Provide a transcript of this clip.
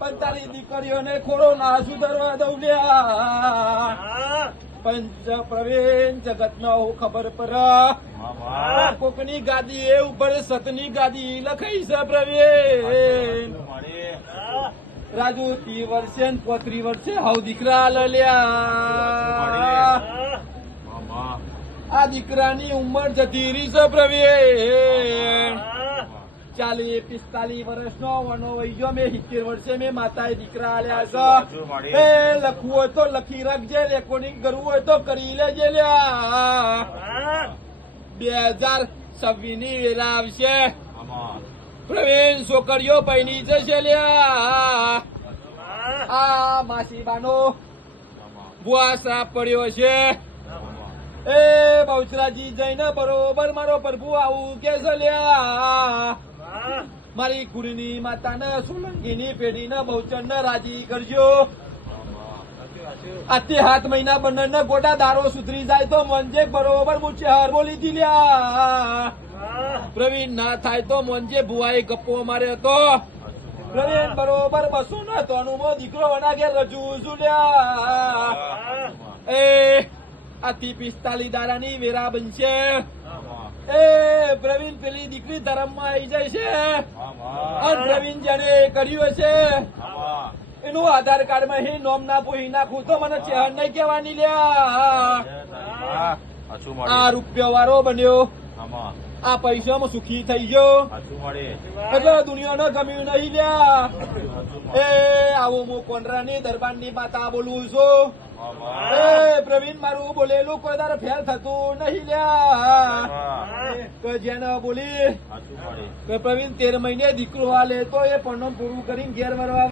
પણ તારી દીકરીઓને ખોરો ના સુધરવા દઉં લ્યા. પંચ પ્રવીણ જગત નો ખબર પર કોકની ગાદી એ ઉપર સતની ગાદી લખાઈ છે પ્રવીણ. રાજુ 30 વર્ષે 35 વર્ષે હાવ દીકરા લલ્યા. આ દીકરાની ઉંમર જતી રહી છે પ્રવીણ. 40-45 વર્ષનો વનો વહી ગયો. મેં 70 વર્ષે મેં માતાએ દીકરા આલ્યા છે. એ લખવું હોય તો લખી રાખજે, રેકોર્ડિંગ કરવું હોય તો કરી લેજે લ્યા. 2026 ની વેલા આવશે પ્રવીણ. છોકરીઓ પૈણી જશે લ્યા. આ માસીબાનો ભુવા સાપ પડ્યો છે. એ બહુચરાજી જઈને બરોબર મારો પ્રભુ આવું કે છે લ્યા. મારી કુળની માતાને સોલંકીની પેઢીને બહુચરને રાજી કરજો. આજથી 7 મહિના બંને ગોડા દારો સુધરી જાય તો મોંજે બરોબર હું ચહેર બોલી દી લ્યા. પ્રવીણ ના થાય તો મોંજે ભુવાએ ગપ્પો માર્યો તો પ્રવીણ બરોબર 200 નો દીકરો વનાગે રજૂ લ્યા. એ આથી 45 દાડાની વેરા બનશે. એ પ્રવીણ પેલી દીકરી ધર્મમાં આવી જાય છે. અને પ્રવીણ જેને કર્યું હશે એનું આધાર કાર્ડ માં હે નોમ ના પોહી નાખું તો મને ચહેર નહીં કહેવાની લ્યા. આ રૂપિયા વાળો બન્યો, આ પૈસામાં સુખી થઈ ગયો એટલે દુનિયાને ગમ્યું નહીં લ્યા. એ આવું હું કોંડરાની દરબારની માતા બોલું છું. એ પ્રવીણ મારું બોલેલું કોઈ તારે ફેર થતું નહીં લ્યા. તો જેને બોલી પ્રવીણ 13 મહિને દીકરો હાલે તો એ પણ પૂરું કરીને ઘેર વરવા